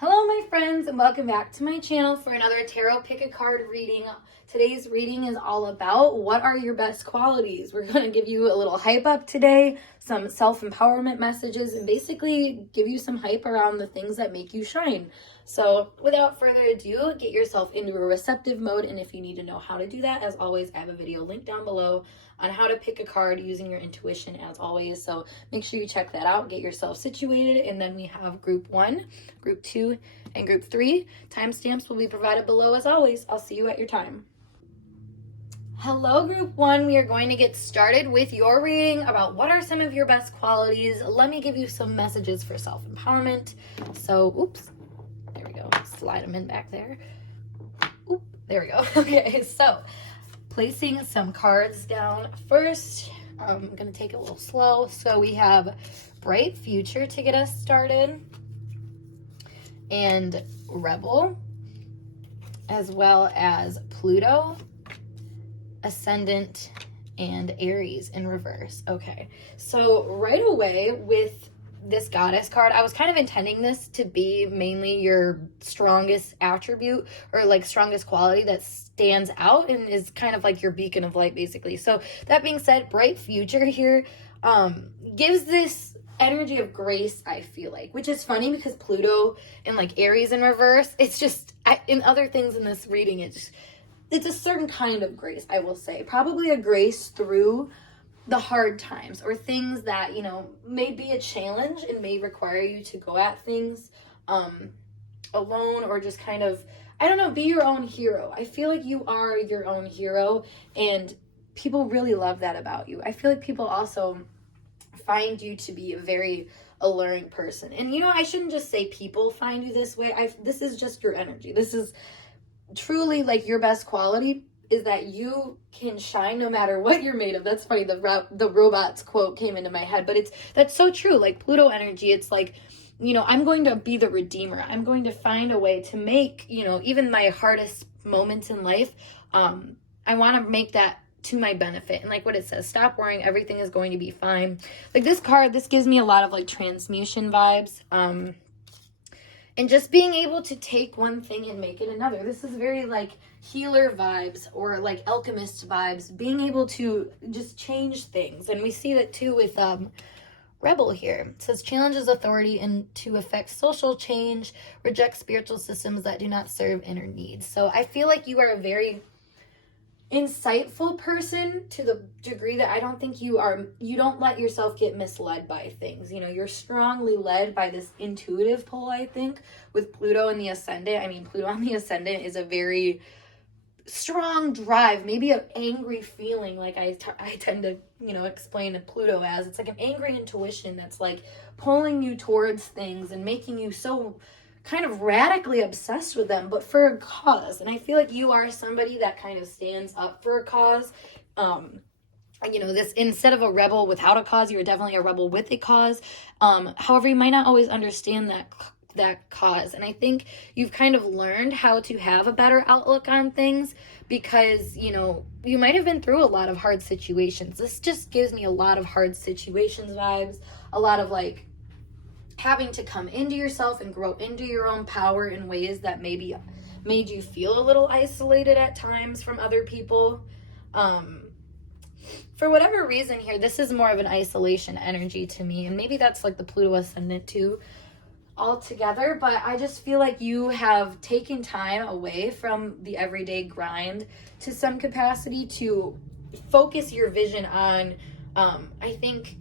Hello my friends and welcome back to my channel for another tarot pick a card reading. Today's reading is all about what are your best qualities. We're going to give you a little hype up today, some self-empowerment messages, and basically give you some hype around the things that make you shine. So without further ado, get yourself into a receptive mode, and if you need to know how to do that, as always, I have a video linked down below on how to pick a card using your intuition as always. So make sure you check that out, get yourself situated, and then we have group 1, group 2, and group 3. Timestamps will be provided below as always. I'll see you at your time. Hello group 1, we are going to get started with your reading about what are some of your best qualities. Let me give you some messages for self-empowerment. So, oops, there we go, slide them in back there. Oop, there we go. Okay, so placing some cards down first. I'm going to take it a little slow. So we have Bright Future to get us started, and Rebel, as well as Pluto, Ascendant, and Aries in reverse. Okay, so right away with this Goddess card, I was kind of intending this to be mainly your strongest attribute or like strongest quality that stands out and is kind of like your beacon of light basically. So that being said, Bright Future here gives this energy of grace, I feel like, which is funny because Pluto and like Aries in reverse, it's just in other things in this reading, it's a certain kind of grace, I will say. Probably a grace through the hard times or things that, you know, may be a challenge and may require you to go at things alone or just kind of, I don't know, be your own hero. I feel like you are your own hero and people really love that about you. I feel like people also find you to be a very alluring person. And, you know, I shouldn't just say people find you this way. This is just your energy. This is truly like your best quality is that you can shine no matter what you're made of. That's funny. The robots quote came into my head, but that's so true. Like Pluto energy, it's like, you know, I'm going to be the redeemer. I'm going to find a way to make, you know, even my hardest moments in life, I want to make that to my benefit. And like what it says, stop worrying, everything is going to be fine. Like this card, this gives me a lot of like transmutation vibes. And just being able to take one thing and make it another. This is very like healer vibes or like alchemist vibes, being able to just change things. And we see that too with Rebel here. It says challenges authority and to affect social change, reject spiritual systems that do not serve inner needs. So I feel like you are a very insightful person to the degree that I don't think you don't let yourself get misled by things. You know, you're strongly led by this intuitive pull, I think, with Pluto and the Ascendant. I mean, Pluto on the Ascendant is a very strong drive, maybe an angry feeling, like I tend to, you know, explain Pluto as. It's like an angry intuition that's like pulling you towards things and making you so kind of radically obsessed with them, but for a cause. And I feel like you are somebody that kind of stands up for a cause. You know, this, instead of a rebel without a cause, you're definitely a rebel with a cause. However, you might not always understand that cause. And I think you've kind of learned how to have a better outlook on things because, you know, you might have been through a lot of hard situations. This just gives me a lot of hard situations vibes, a lot of like having to come into yourself and grow into your own power in ways that maybe made you feel a little isolated at times from other people. For whatever reason here, this is more of an isolation energy to me, and maybe that's like the Pluto Ascendant too altogether, but I just feel like you have taken time away from the everyday grind to some capacity to focus your vision on, I think,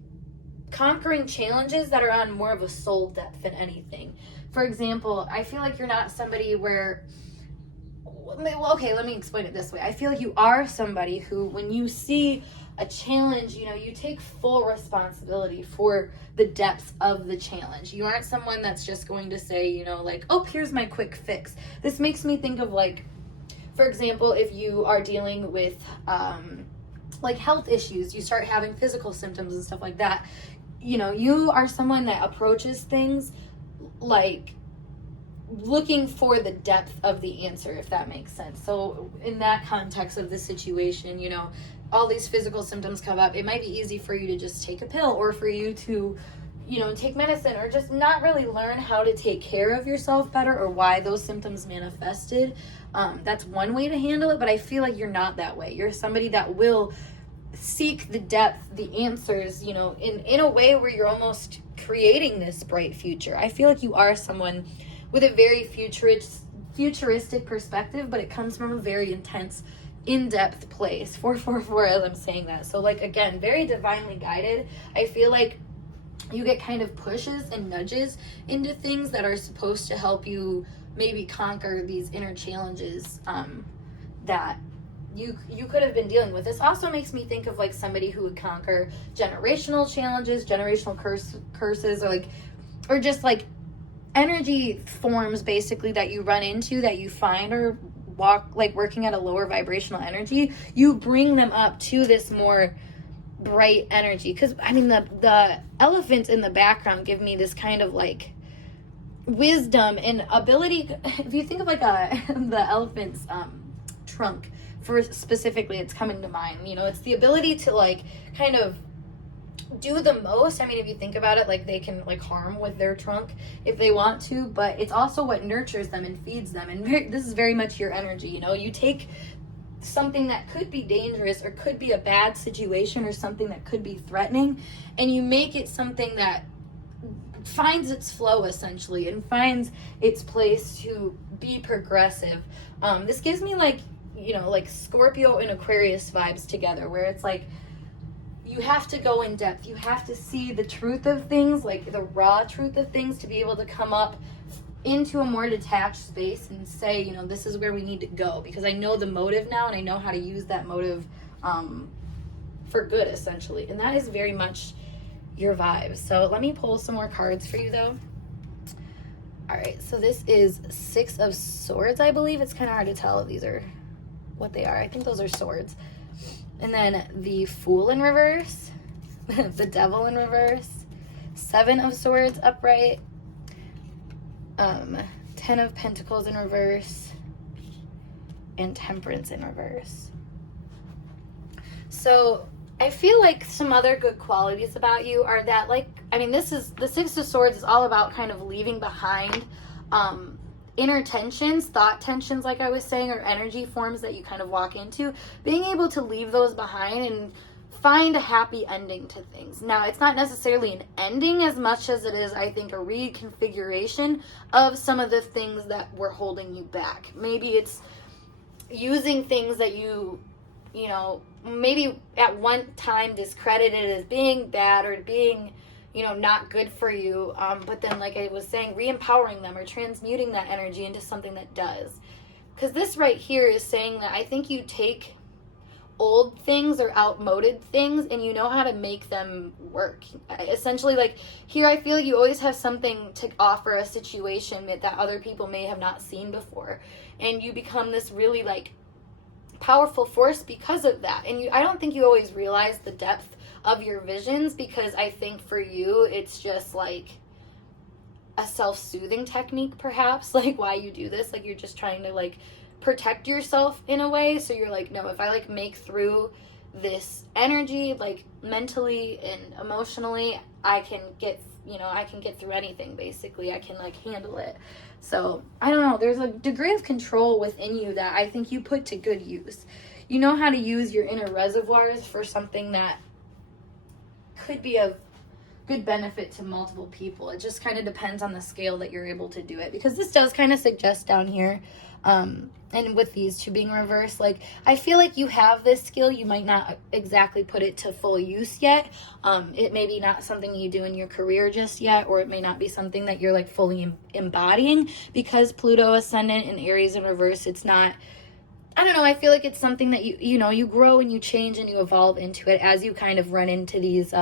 conquering challenges that are on more of a soul depth than anything. For example, I feel like you're not somebody where, well, okay, let me explain it this way. I feel like you are somebody who, when you see a challenge, you know, you take full responsibility for the depths of the challenge. You aren't someone that's just going to say, you know, like, oh, here's my quick fix. This makes me think of like, for example, if you are dealing with like health issues, you start having physical symptoms and stuff like that. You know, you are someone that approaches things like looking for the depth of the answer, if that makes sense. So in that context of the situation, you know, all these physical symptoms come up, it might be easy for you to just take a pill or for you to take medicine or just not really learn how to take care of yourself better or why those symptoms manifested. That's one way to handle it, but I feel like you're not that way. You're somebody that will seek the depth, the answers, in a way where you're almost creating this bright future. I feel like you are someone with a very futuristic perspective, but it comes from a very intense, in-depth place. 444 as I'm saying that. So like, again, very divinely guided. I feel like you get kind of pushes and nudges into things that are supposed to help you maybe conquer these inner challenges that you could have been dealing with. This also makes me think of like somebody who would conquer generational challenges, generational curses, or just like energy forms basically that you run into, that you find or working at a lower vibrational energy. You bring them up to this more bright energy, because I mean the elephants in the background give me this kind of like wisdom and ability. If you think of like the elephant's trunk, for specifically, it's coming to mind, it's the ability to like kind of do the most. I mean, if you think about it, like they can like harm with their trunk if they want to, but it's also what nurtures them and feeds them. And this is very much your energy. You take something that could be dangerous or could be a bad situation or something that could be threatening, and you make it something that finds its flow essentially and finds its place to be progressive. This gives me like Scorpio and Aquarius vibes together, where it's like you have to go in depth, you have to see the truth of things, like the raw truth of things, to be able to come up into a more detached space and say, this is where we need to go, because I know the motive now and I know how to use that motive for good essentially. And that is very much your vibes. So let me pull some more cards for you though. All right, so this is 6 of Swords, I believe. It's kind of hard to tell if these are what they are. I think those are swords. And then the Fool in reverse, the Devil in reverse, 7 of Swords upright, 10 of Pentacles in reverse, and Temperance in reverse. So I feel like some other good qualities about you are that, this is the 6 of Swords is all about kind of leaving behind inner tensions, thought tensions, like I was saying, or energy forms that you kind of walk into, being able to leave those behind and find a happy ending to things. Now, it's not necessarily an ending as much as it is, I think, a reconfiguration of some of the things that were holding you back. Maybe it's using things that you maybe at one time discredited as being bad or being not good for you, but then, like I was saying, re-empowering them or transmuting that energy into something that does. Because this right here is saying that I think you take old things or outmoded things and you know how to make them work. Essentially, like here, I feel like you always have something to offer a situation that other people may have not seen before, and you become this really like powerful force because of that. And I don't think you always realize the depth of your visions, because I think for you it's just like a self-soothing technique, perhaps, like why you do this, like you're just trying to like protect yourself in a way. So you're like, no, if I like make through this energy, like mentally and emotionally, I can get through anything, basically. I can like handle it. So I don't know, there's a degree of control within you that I think you put to good use. You know how to use your inner reservoirs for something that could be of good benefit to multiple people. It just kind of depends on the scale that you're able to do it, because this does kind of suggest down here, and with these two being reversed, like I feel like you have this skill, you might not exactly put it to full use yet. It may be not something you do in your career just yet, or it may not be something that you're like fully embodying, because Pluto ascendant and Aries in reverse, it's not, I don't know, I feel like it's something that you grow and you change and you evolve into it as you kind of run into these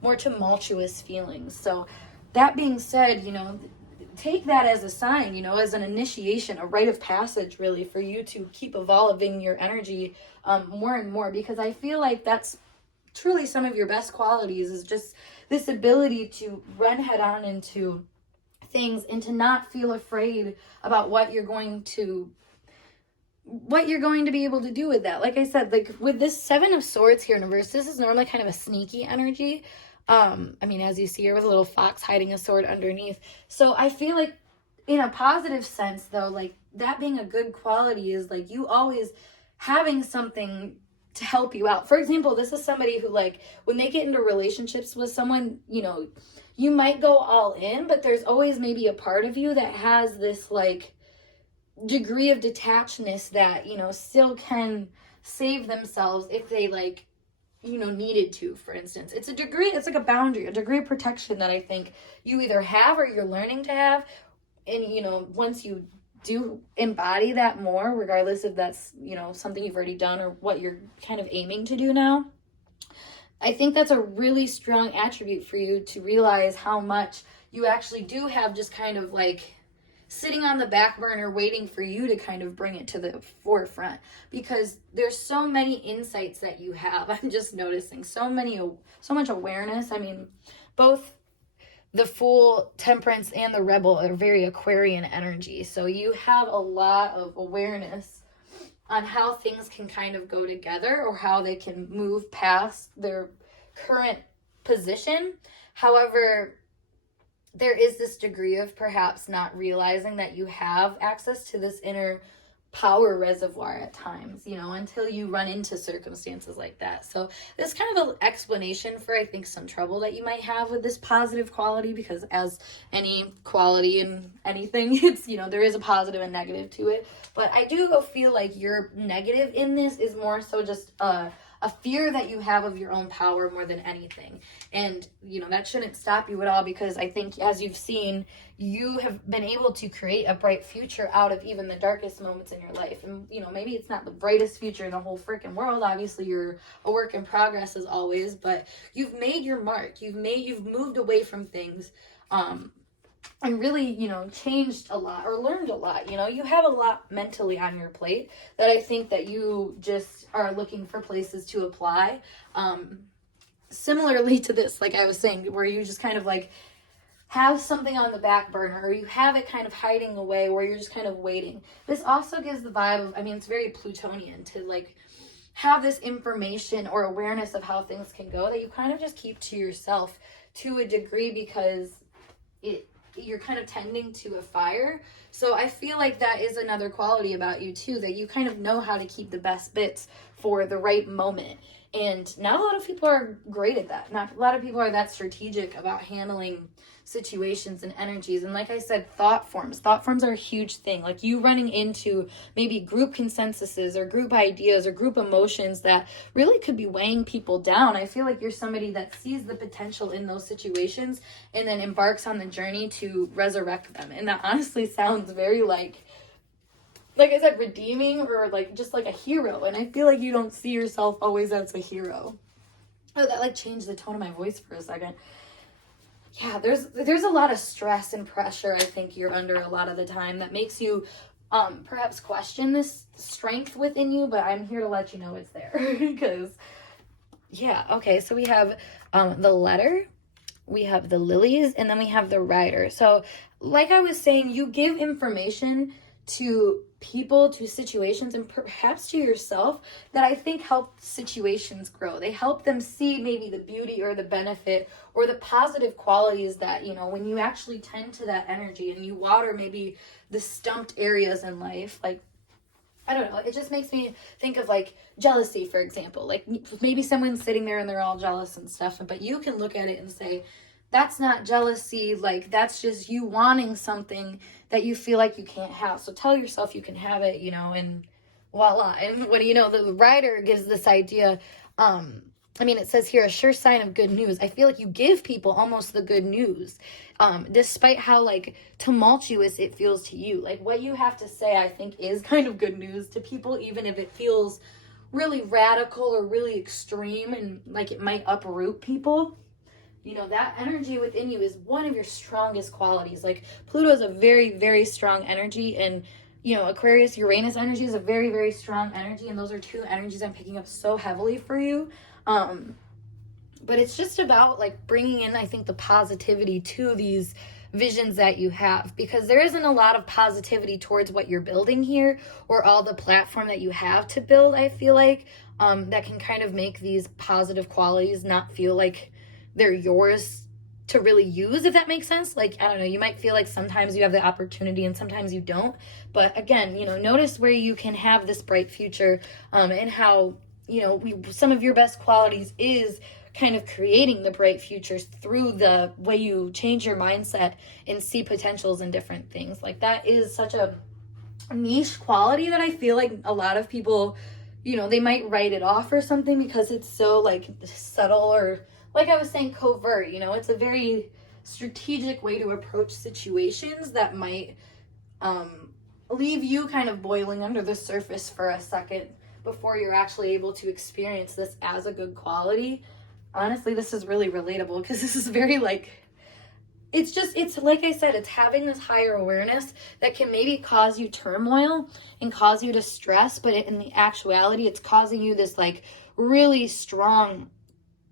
more tumultuous feelings. So that being said, take that as a sign, as an initiation, a rite of passage, really, for you to keep evolving your energy more and more, because I feel like that's truly some of your best qualities, is just this ability to run head on into things and to not feel afraid about what you're going to be able to do with that. Like I said, like with this 7 of Swords here in reverse, this is normally kind of a sneaky energy. I mean, as you see here with a little fox hiding a sword underneath. So I feel like in a positive sense though, like that being a good quality is like you always having something to help you out. For example, this is somebody who, like, when they get into relationships with someone, you know, you might go all in, but there's always maybe a part of you that has this like degree of detachedness that, you know, still can save themselves if they like, you know, needed to. For instance, it's a degree, it's like a boundary, a degree of protection that I think you either have or you're learning to have. And, you know, once you do embody that more, regardless if that's, you know, something you've already done or what you're kind of aiming to do now, I think that's a really strong attribute for you to realize how much you actually do have just kind of like sitting on the back burner waiting for you to kind of bring it to the forefront, because there's so many insights that you have. I'm just noticing so much awareness. I mean, both the Fool, Temperance, and the Rebel are very Aquarian energy. So you have a lot of awareness on how things can kind of go together or how they can move past their current position. However, there is this degree of perhaps not realizing that you have access to this inner power reservoir at times, you know, until you run into circumstances like that. So this kind of an explanation for, I think, some trouble that you might have with this positive quality, because as any quality in anything, it's, you know, there is a positive and negative to it. But I do feel like your negative in this is more so just a fear that you have of your own power more than anything. And, you know, that shouldn't stop you at all, because I think, as you've seen, you have been able to create a bright future out of even the darkest moments in your life. And, you know, maybe it's not the brightest future in the whole freaking world. Obviously, you're a work in progress as always, but you've made your mark. You've moved away from things, and really, you know, changed a lot or learned a lot. You know, you have a lot mentally on your plate that I think that you just are looking for places to apply. Similarly to this, like I was saying, where you just kind of like have something on the back burner, or you have it kind of hiding away where you're just kind of waiting. This also gives the vibe of, I mean, it's very Plutonian to like have this information or awareness of how things can go that you kind of just keep to yourself to a degree, because you're kind of tending to a fire. So I feel like that is another quality about you too, that you kind of know how to keep the best bits for the right moment. And not a lot of people are great at that. Not a lot of people are that strategic about handling situations and energies. And like I said, thought forms are a huge thing. Like you running into maybe group consensuses or group ideas or group emotions that really could be weighing people down. I feel like you're somebody that sees the potential in those situations and then embarks on the journey to resurrect them. And that honestly sounds very like I said, redeeming, or like just like a hero. And I feel like you don't see yourself always as a hero. Oh, that like changed the tone of my voice for a second. Yeah, there's a lot of stress and pressure I think you're under a lot of the time that makes you perhaps question this strength within you, but I'm here to let you know it's there. Because yeah, okay, so we have the Letter, we have the Lilies, and then we have the Rider. So like I was saying, you give information to people, to situations, and perhaps to yourself that I think help situations grow. They help them see maybe the beauty or the benefit or the positive qualities that, you know, when you actually tend to that energy and you water maybe the stumped areas in life, like, I don't know, it just makes me think of like jealousy, for example. Like maybe someone's sitting there and they're all jealous and stuff, but you can look at it and say, that's not jealousy, like that's just you wanting something that you feel like you can't have. So tell yourself you can have it, you know, and voila. And what do you know, the Rider gives this idea, I mean, it says here, a sure sign of good news. I feel like you give people almost the good news, despite how like tumultuous it feels to you. Like what you have to say, I think, is kind of good news to people, even if it feels really radical or really extreme and like it might uproot people. You know, that energy within you is one of your strongest qualities. Like Pluto is a very, very strong energy, and, you know, Aquarius, Uranus energy is a very, very strong energy. And those are two energies I'm picking up so heavily for you. But it's just about like bringing in, I think, the positivity to these visions that you have, because there isn't a lot of positivity towards what you're building here or all the platform that you have to build. I feel like that can kind of make these positive qualities not feel like they're yours to really use, if that makes sense. Like, I don't know, you might feel like sometimes you have the opportunity and sometimes you don't. But again, notice where you can have this bright future, and how, some of your best qualities is kind of creating the bright futures through the way you change your mindset and see potentials in different things. Like, that is such a niche quality that I feel like a lot of people, they might write it off or something because it's so like subtle, or like I was saying, covert. It's a very strategic way to approach situations that might leave you kind of boiling under the surface for a second before you're actually able to experience this as a good quality. Honestly, this is really relatable because this is very like, it's like I said, it's having this higher awareness that can maybe cause you turmoil and cause you to stress, but in the actuality, it's causing you this like really strong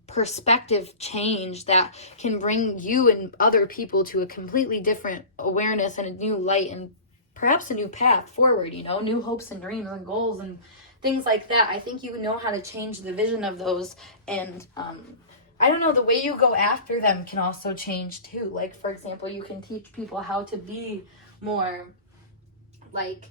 perspective change that can bring you and other people to a completely different awareness and a new light and perhaps a new path forward, new hopes and dreams and goals and things like that. I think you know how to change the vision of those, and I don't know, the way you go after them can also change too. Like, for example, you can teach people how to be more like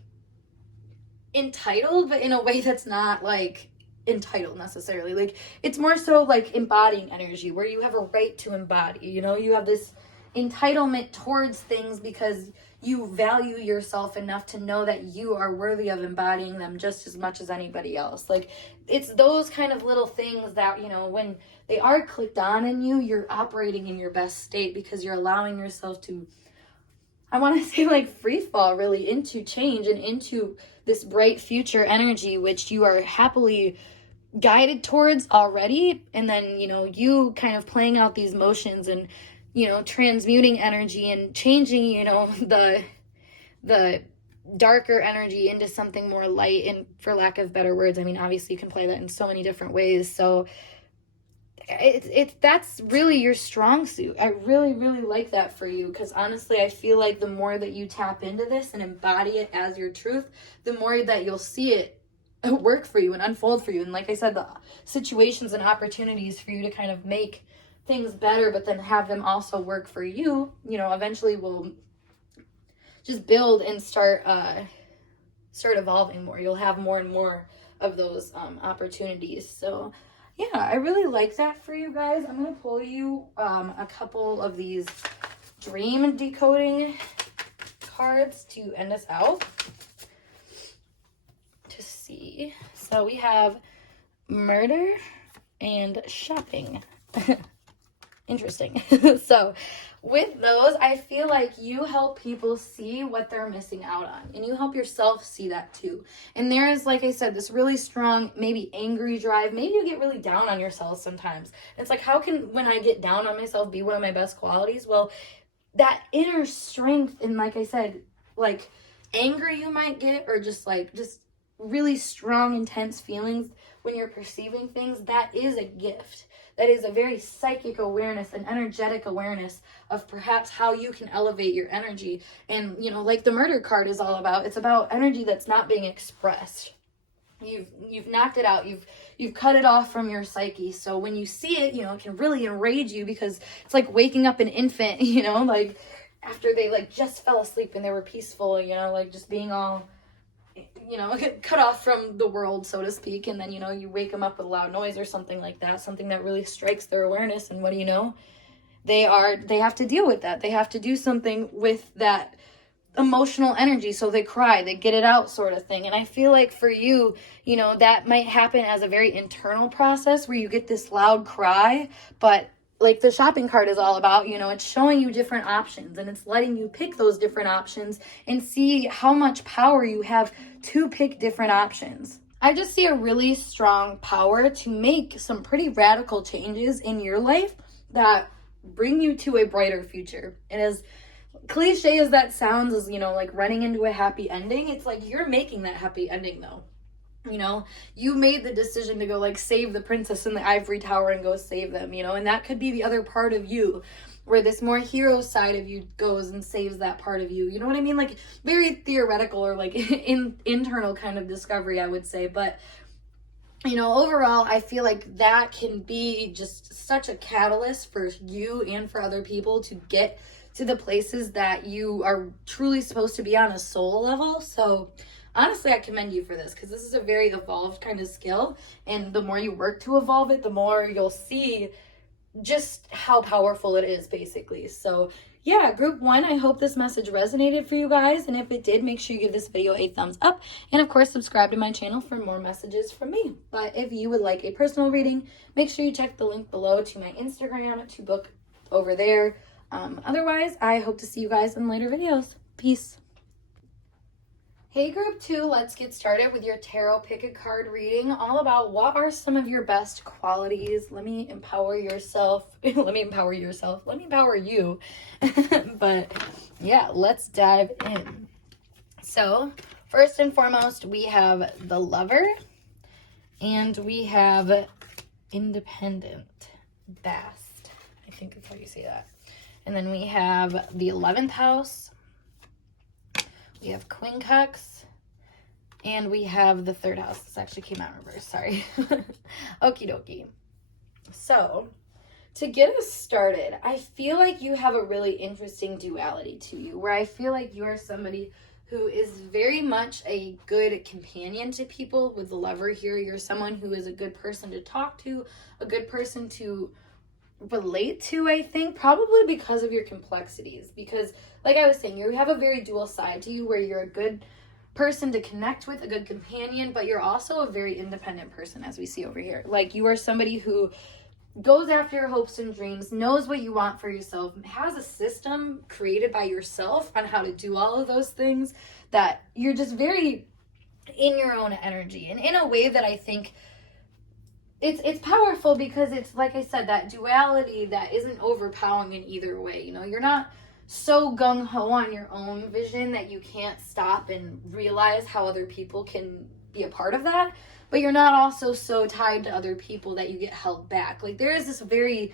entitled, but in a way that's not like entitled necessarily. Like, it's more so like embodying energy, where you have a right to embody, you have this entitlement towards things because you value yourself enough to know that you are worthy of embodying them just as much as anybody else. Like, it's those kind of little things that, when they are clicked on in you, you're operating in your best state because you're allowing yourself to, I want to say, like, free fall really into change and into this bright future energy, which you are happily guided towards already. And then, you kind of playing out these motions and, transmuting energy and changing, the darker energy into something more light, and for lack of better words, I mean, obviously you can play that in so many different ways. So that's really your strong suit. I really, really like that for you, because honestly, I feel like the more that you tap into this and embody it as your truth, the more that you'll see it work for you and unfold for you. And like I said, the situations and opportunities for you to kind of make things better, but then have them also work for you, eventually will just build and start evolving more. You'll have more and more of those opportunities. So yeah, I really like that for you guys. I'm going to pull you a couple of these dream decoding cards to end us out to see. So we have murder and shopping. Interesting. So with those, I feel like you help people see what they're missing out on, and you help yourself see that too. And there is, like I said, this really strong, maybe angry drive. Maybe you get really down on yourself sometimes. It's like, how can, when I get down on myself, be one of my best qualities? Well, that inner strength, and like I said, like anger you might get, or just really strong, intense feelings when you're perceiving things, that is a gift. That is a very psychic awareness, an energetic awareness of perhaps how you can elevate your energy. And, like the murder card is all about, it's about energy that's not being expressed. You've knocked it out. You've cut it off from your psyche. So when you see it, it can really enrage you, because it's like waking up an infant, like after they like just fell asleep and they were peaceful, like just being all, cut off from the world, so to speak. And then, you wake them up with a loud noise or something like that, something that really strikes their awareness. And what do you know? They have to deal with that. They have to do something with that emotional energy. So they cry, they get it out, sort of thing. And I feel like for you, that might happen as a very internal process where you get this loud cry, but like the shopping cart is all about, it's showing you different options, and it's letting you pick those different options and see how much power you have to pick different options. I just see a really strong power to make some pretty radical changes in your life that bring you to a brighter future. And as cliche as that sounds, as, like running into a happy ending, it's like you're making that happy ending though. You made the decision to go like save the princess in the ivory tower and go save them, and that could be the other part of you, where this more hero side of you goes and saves that part of you. You know what I mean? Like very theoretical, or like internal kind of discovery, I would say. But you know, overall, I feel like that can be just such a catalyst for you and for other people to get to the places that you are truly supposed to be on a soul level. So honestly, I commend you for this, because this is a very evolved kind of skill, and the more you work to evolve it, the more you'll see just how powerful it is, basically. So yeah, group 1, I hope this message resonated for you guys, and if it did, make sure you give this video a thumbs up, and of course subscribe to my channel for more messages from me. But if you would like a personal reading, make sure you check the link below to my Instagram to book over there. Otherwise, I hope to see you guys in later videos. Peace. Hey group 2, let's get started with your tarot pick a card reading, all about what are some of your best qualities. Let me empower yourself. Let me empower yourself. Let me empower you. But yeah, let's dive in. So first and foremost, we have the Lover, and we have Independent Bast. I think that's how you say that. And then we have the 11th house. We have Queen Cucks, and we have the 3rd house. This actually came out in reverse, sorry. Okie dokie. So, to get us started, I feel like you have a really interesting duality to you, where I feel like you are somebody who is very much a good companion to people. With the Lover here, you're someone who is a good person to talk to, a good person to relate to, I think, probably because of your complexities. Because like I was saying, you have a very dual side to you, where you're a good person to connect with, a good companion, but you're also a very independent person, as we see over here. Like, you are somebody who goes after your hopes and dreams, knows what you want for yourself, has a system created by yourself on how to do all of those things, that you're just very in your own energy, and in a way that I think it's powerful, because it's, like I said, that duality that isn't overpowering in either way. You know, you're not so gung-ho on your own vision that you can't stop and realize how other people can be a part of that, but you're not also so tied to other people that you get held back. Like, there is this very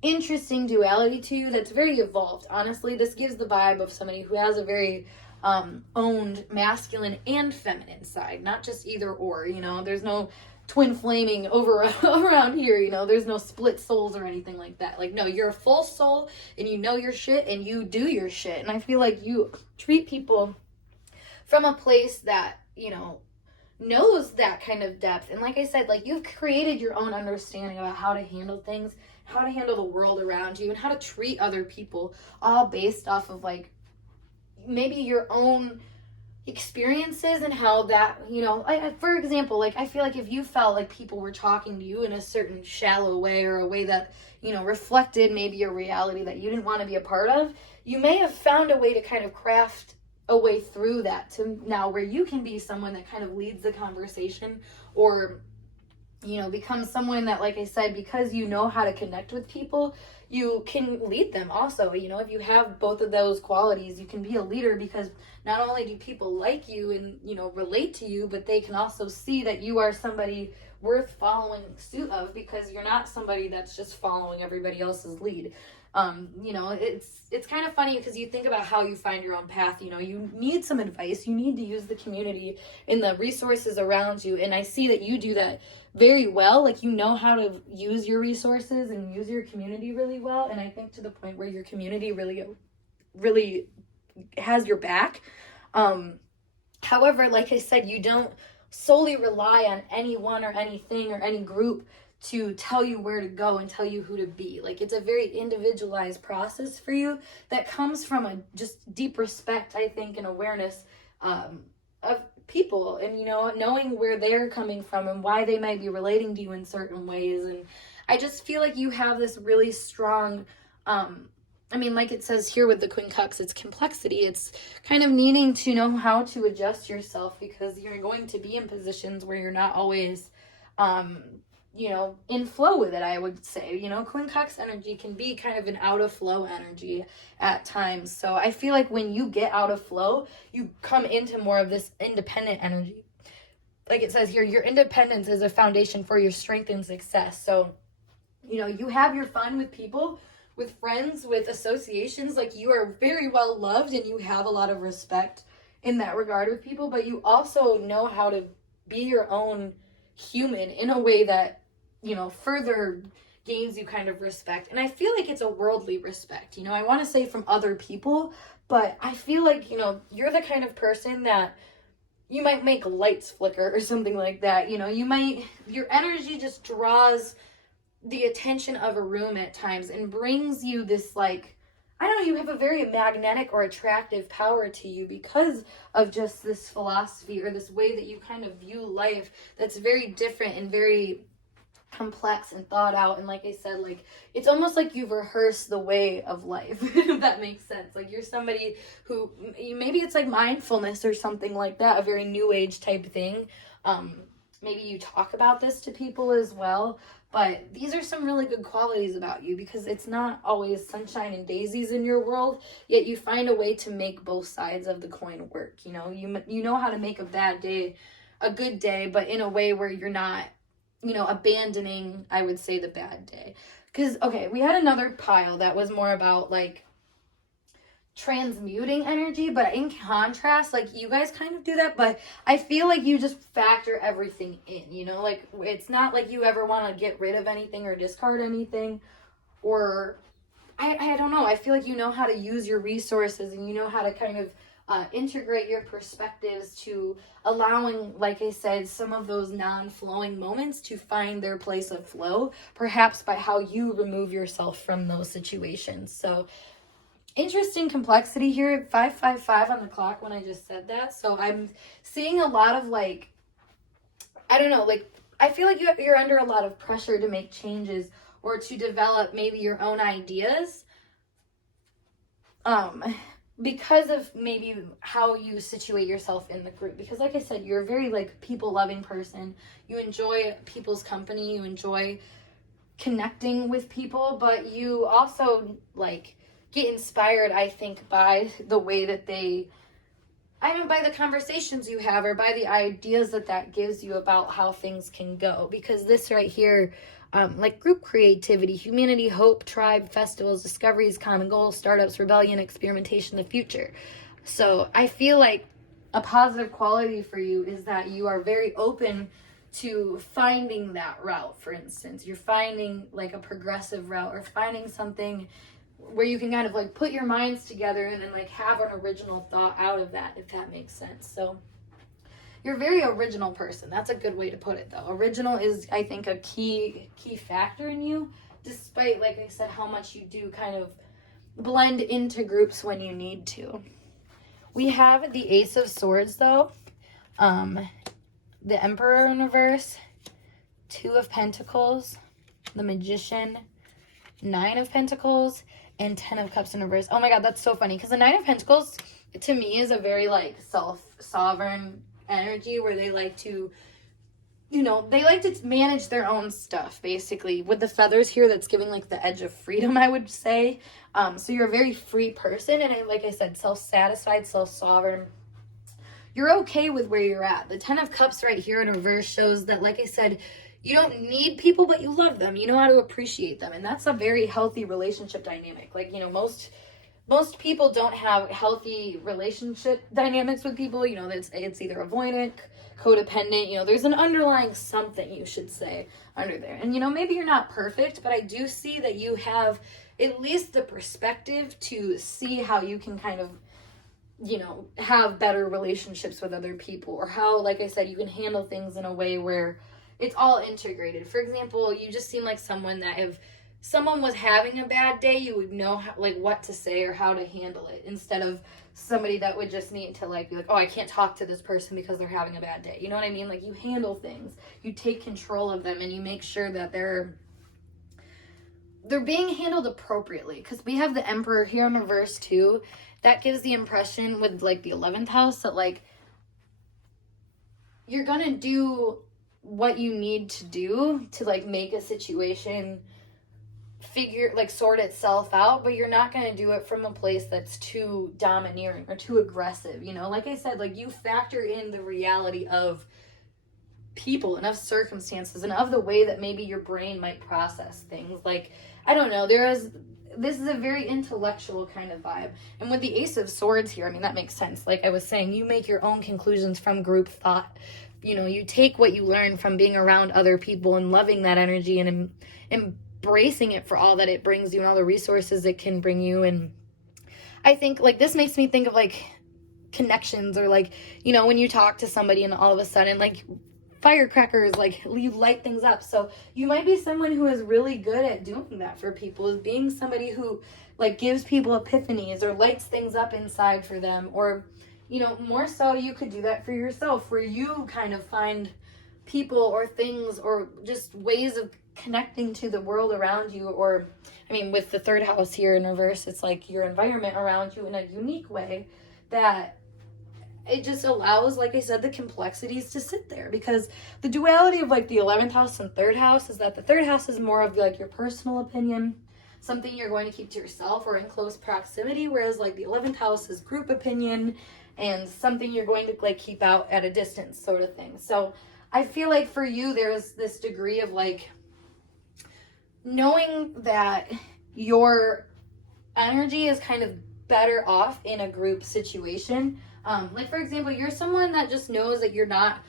interesting duality to you that's very evolved. Honestly, this gives the vibe of somebody who has a very owned masculine and feminine side, not just either or. You know, there's no twin flaming over around here, you know, there's no split souls or anything like that. Like, no, you're a full soul, and you know your shit, and you do your shit. And I feel like you treat people from a place that, you know, knows that kind of depth. And like I said, like, you've created your own understanding about how to handle things, how to handle the world around you, and how to treat other people, all based off of, like, maybe your own experiences, and how that, you know, for example, like, I feel like if you felt like people were talking to you in a certain shallow way, or a way that, you know, reflected maybe a reality that you didn't want to be a part of, you may have found a way to kind of craft a way through that to now where you can be someone that kind of leads the conversation, or, you know, become someone that, like I said, because you know how to connect with people, you can lead them also. You know, if you have both of those qualities, you can be a leader, because not only do people like you and, you know, relate to you, but they can also see that you are somebody worth following suit of, because you're not somebody that's just following everybody else's lead. You know, it's kind of funny, because you think about how you find your own path. You know, you need some advice, you need to use the community and the resources around you, and I see that you do that very well. Like, you know how to use your resources and use your community really well, and I think to the point where your community really has your back. However, like I said, you don't solely rely on anyone or anything or any group to tell you where to go and tell you who to be. Like, it's a very individualized process for you that comes from a just deep respect, I think, and awareness of people, and, you know, knowing where they're coming from and why they might be relating to you in certain ways. And I just feel like you have this really strong, I mean, like it says here with the Queen Cups, it's complexity. It's kind of needing to know how to adjust yourself, because you're going to be in positions where you're not always, you know, in flow with it, I would say. You know, Queen Cups energy can be kind of an out of flow energy at times. So I feel like when you get out of flow, you come into more of this independent energy. Like it says here, your independence is a foundation for your strength and success. So, you know, you have your fun with people, with friends, with associations. Like, you are very well loved, and you have a lot of respect in that regard with people, but you also know how to be your own human in a way that, you know, further gains you kind of respect. And I feel like it's a worldly respect, you know, I want to say from other people, but I feel like, you know, you're the kind of person that you might make lights flicker or something like that. You know, your energy just draws the attention of a room at times and brings you this, like, I don't know, you have a very magnetic or attractive power to you because of just this philosophy or this way that you kind of view life that's very different and very complex and thought out. And like I said, like, it's almost like you've rehearsed the way of life, if that makes sense. Like, you're somebody who, maybe it's like mindfulness or something like that, a very new age type thing. Maybe you talk about this to people as well, but these are some really good qualities about you, because it's not always sunshine and daisies in your world, yet you find a way to make both sides of the coin work. You know, you know how to make a bad day a good day, but in a way where you're not, you know, abandoning, I would say, the bad day. Because, okay, we had another pile that was more about, like, transmuting energy, but in contrast, like, you guys kind of do that, but I feel like you just factor everything in, you know, like, it's not like you ever want to get rid of anything or discard anything, or, I don't know, I feel like you know how to use your resources, and you know how to kind of integrate your perspectives to allowing, like I said, some of those non-flowing moments to find their place of flow, perhaps by how you remove yourself from those situations. So interesting complexity here, 555 on the clock when I just said that. So I'm seeing a lot of, like, I don't know, like, I feel like you're under a lot of pressure to make changes or to develop maybe your own ideas. Because of maybe how you situate yourself in the group. Because like I said, you're a very, like, people-loving person. You enjoy people's company. You enjoy connecting with people. But you also, like, get inspired, I think, by the way that by the conversations you have, or by the ideas that gives you about how things can go. Because this right here, like group creativity, humanity, hope, tribe, festivals, discoveries, common goals, startups, rebellion, experimentation, the future. So I feel like a positive quality for you is that you are very open to finding that route. For instance, you're finding, like, a progressive route, or finding something where you can kind of, like, put your minds together and then, like, have an original thought out of that, if that makes sense. So you're a very original person. That's a good way to put it, though. Original is, I think, a key factor in you, despite, like I said, how much you do kind of blend into groups when you need to. We have the Ace of Swords, though. The Emperor in reverse, Two of Pentacles, the Magician, Nine of Pentacles, and 10 of Cups in reverse. Oh my God, that's so funny. Because the Nine of Pentacles, to me, is a very, like, self-sovereign energy, where they like to, you know, they like to manage their own stuff, basically. With the feathers here, that's giving, like, the edge of freedom, I would say. So you're a very free person, and like I said, self-satisfied, self-sovereign. You're okay with where you're at. The 10 of Cups right here in reverse shows that, like I said, you don't need people, but you love them. You know how to appreciate them, and that's a very healthy relationship dynamic. Like, you know, most people don't have healthy relationship dynamics with people. You know, it's either avoidant, codependent. You know, there's an underlying something, you should say, under there. And, you know, maybe you're not perfect, but I do see that you have at least the perspective to see how you can kind of, you know, have better relationships with other people, or how, like I said, you can handle things in a way where it's all integrated. For example, you just seem like someone that, if someone was having a bad day, you would know how, like, what to say or how to handle it, instead of somebody that would just need to, like, be like, oh, I can't talk to this person because they're having a bad day. You know what I mean? Like, you handle things, you take control of them, and you make sure that they're being handled appropriately. Because we have the Emperor here in reverse too. That gives the impression with, like, the 11th house that, like, you're gonna do what you need to do to, like, make a situation sort itself out, but you're not going to do it from a place that's too domineering or too aggressive. You know, like I said, like, you factor in the reality of people and of circumstances and of the way that maybe your brain might process things. Like, I don't know, this is a very intellectual kind of vibe. And with the Ace of Swords here, I mean, that makes sense. Like I was saying, you make your own conclusions from group thought, you take what you learn from being around other people and loving that energy and embracing it for all that it brings you and all the resources it can bring you. And I think, like, this makes me think of, like, connections, or, like, when you talk to somebody and all of a sudden, like, firecrackers, like, you light things up. So you might be someone who is really good at doing that for people, is being somebody who, like, gives people epiphanies or lights things up inside for them. Or, more so you could do that for yourself, where you kind of find people or things or just ways of connecting to the world around you. Or, I mean, with the third house here in reverse, it's like your environment around you in a unique way that it just allows, like I said, the complexities to sit there. Because the duality of, like, the 11th house and third house is that the third house is more of, like, your personal opinion, something you're going to keep to yourself or in close proximity, whereas, like, the 11th house is group opinion and something you're going to, like, keep out at a distance, sort of thing. So I feel like for you, there's this degree of, like, knowing that your energy is kind of better off in a group situation. Like, for example, you're someone that just knows that you're not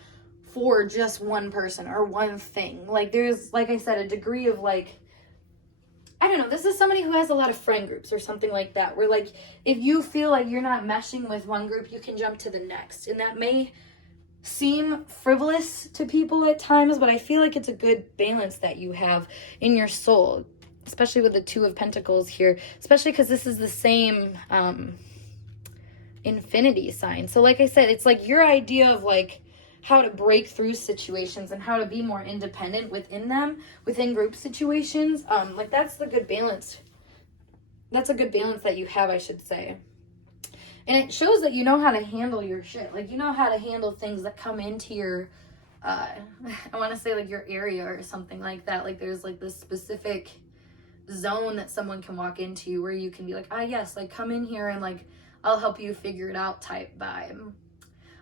for just one person or one thing. Like, there's, like I said, a degree of, like, I don't know, this is somebody who has a lot of friend groups or something like that, where, like, if you feel like you're not meshing with one group, you can jump to the next. And that may seem frivolous to people at times, but I feel like it's a good balance that you have in your soul, especially with the Two of Pentacles here, especially because this is the same infinity sign. So, like I said, it's like your idea of, like, how to break through situations and how to be more independent within them, within group situations. Like, that's the good balance. That's a good balance that you have, I should say. And it shows that you know how to handle your shit. Like, you know how to handle things that come into your, I want to say, like, your area or something like that. Like, there's, like, this specific zone that someone can walk into where you can be like, yes, like, come in here and, like, I'll help you figure it out type vibe.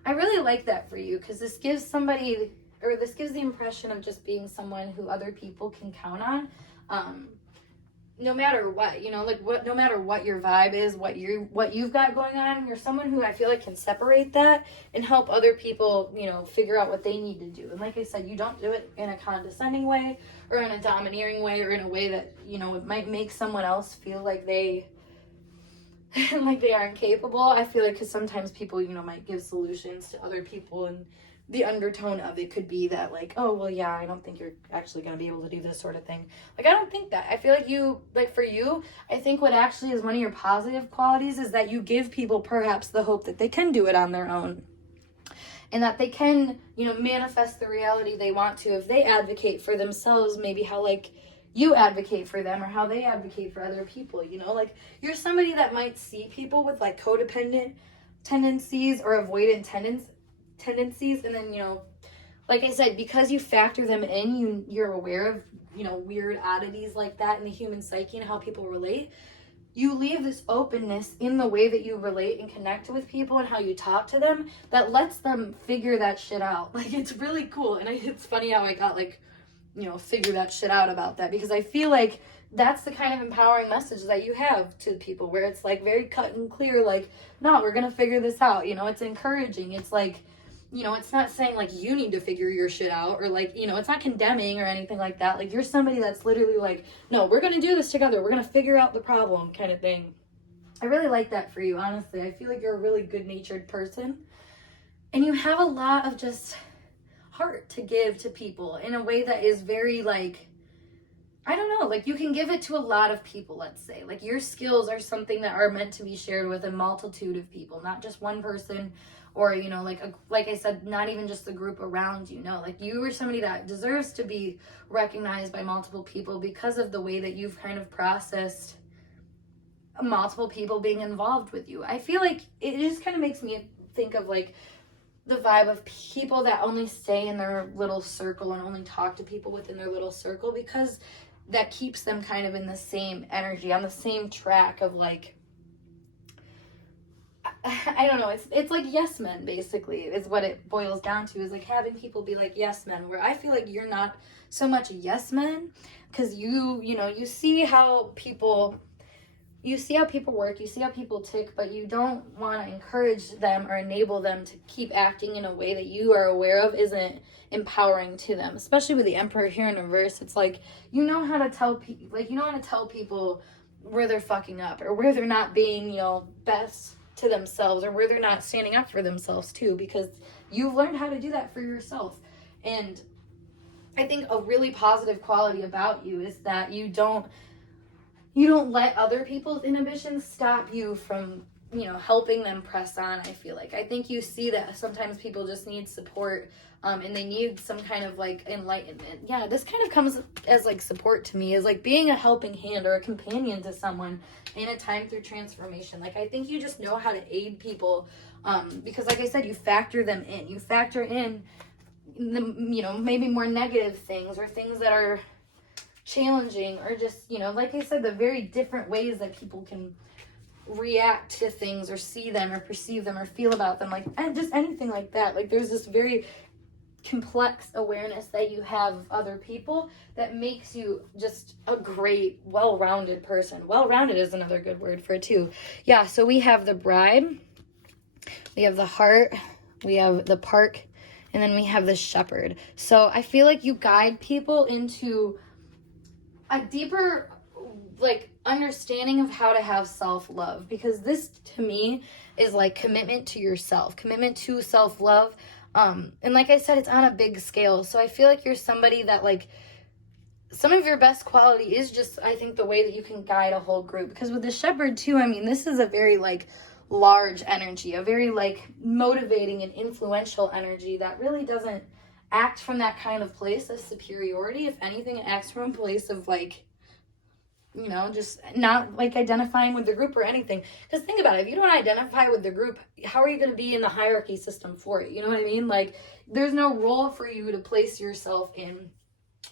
I really like that for you, because this gives somebody, or this gives the impression of just being someone who other people can count on, no matter what, no matter what your vibe is, what you've got going on. You're someone who I feel like can separate that and help other people, figure out what they need to do. And like I said, you don't do it in a condescending way or in a domineering way or in a way that, it might make someone else feel like they like they aren't capable. I feel like, because sometimes people, might give solutions to other people, and the undertone of it could be that, like, oh, well, yeah, I don't think you're actually going to be able to do this sort of thing. Like, I don't think that. I feel like for you, I think what actually is one of your positive qualities is that you give people perhaps the hope that they can do it on their own. And that they can, manifest the reality they want to if they advocate for themselves, maybe how, like, you advocate for them or how they advocate for other people, like, you're somebody that might see people with, like, codependent tendencies or avoidant tendencies, and then, like I said, because you factor them in, you're aware of, weird oddities like that in the human psyche and how people relate. You leave this openness in the way that you relate and connect with people and how you talk to them that lets them figure that shit out. Like, it's really cool. And it's funny how I got, like, figure that shit out about that, because I feel like that's the kind of empowering message that you have to people, where it's, like, very cut and clear, like, no, we're gonna figure this out. It's encouraging. It's like, it's not saying, like, you need to figure your shit out, or, like, it's not condemning or anything like that. Like, you're somebody that's literally like, no, we're gonna do this together, we're gonna figure out the problem, kind of thing. I really like that for you, honestly. I feel like you're a really good-natured person, and you have a lot of just heart to give to people in a way that is very, like, I don't know, like, you can give it to a lot of people, let's say. Like, your skills are something that are meant to be shared with a multitude of people, not just one person, or, like I said, not even just the group around you. No, like, you are somebody that deserves to be recognized by multiple people because of the way that you've kind of processed multiple people being involved with you. I feel like it just kind of makes me think of, like, the vibe of people that only stay in their little circle and only talk to people within their little circle, because that keeps them kind of in the same energy, on the same track of, like, I don't know, it's like yes men, basically, is what it boils down to, is like having people be like yes men, where I feel like you're not so much a yes men, because you see how people you see how people work, you see how people tick, but you don't want to encourage them or enable them to keep acting in a way that you are aware of isn't empowering to them. Especially with the Emperor here in reverse, it's like, you know how to tell people, like, you know how to tell people where they're fucking up, or where they're not being, you know, best to themselves, or where they're not standing up for themselves too, because you've learned how to do that for yourself. And I think a really positive quality about you is that you don't let other people's inhibitions stop you from, you know, helping them press on. I feel like, I think you see that sometimes people just need support, and they need some kind of like enlightenment. Yeah, this kind of comes as like support to me, is like being a helping hand or a companion to someone in a time through transformation. Like, I think you just know how to aid people, because like I said, you factor them in. You factor in the, you know, maybe more negative things, or things that are challenging, or just, you know, like I said, the very different ways that people can react to things, or see them, or perceive them, or feel about them, like, and just anything like that. Like, there's this very complex awareness that you have of other people that makes you just a great, well-rounded person. Well-rounded is another good word for it too. Yeah, so we have the Bride, we have the Heart, we have the Park, and then we have the Shepherd. So I feel like you guide people into a deeper, like, understanding of how to have self-love, because this to me is like commitment to yourself, commitment to self-love, and like I said, it's on a big scale. So I feel like you're somebody that, like, some of your best quality is just, I think, the way that you can guide a whole group. Because with the Shepherd too, I mean, this is a very like large energy, a very like motivating and influential energy that really doesn't act from that kind of place of superiority. If anything, it acts from a place of like, you know, just not like identifying with the group or anything. Because think about it, if you don't identify with the group, how are you going to be in the hierarchy system for it? You know what I mean? Like, there's no role for you to place yourself in,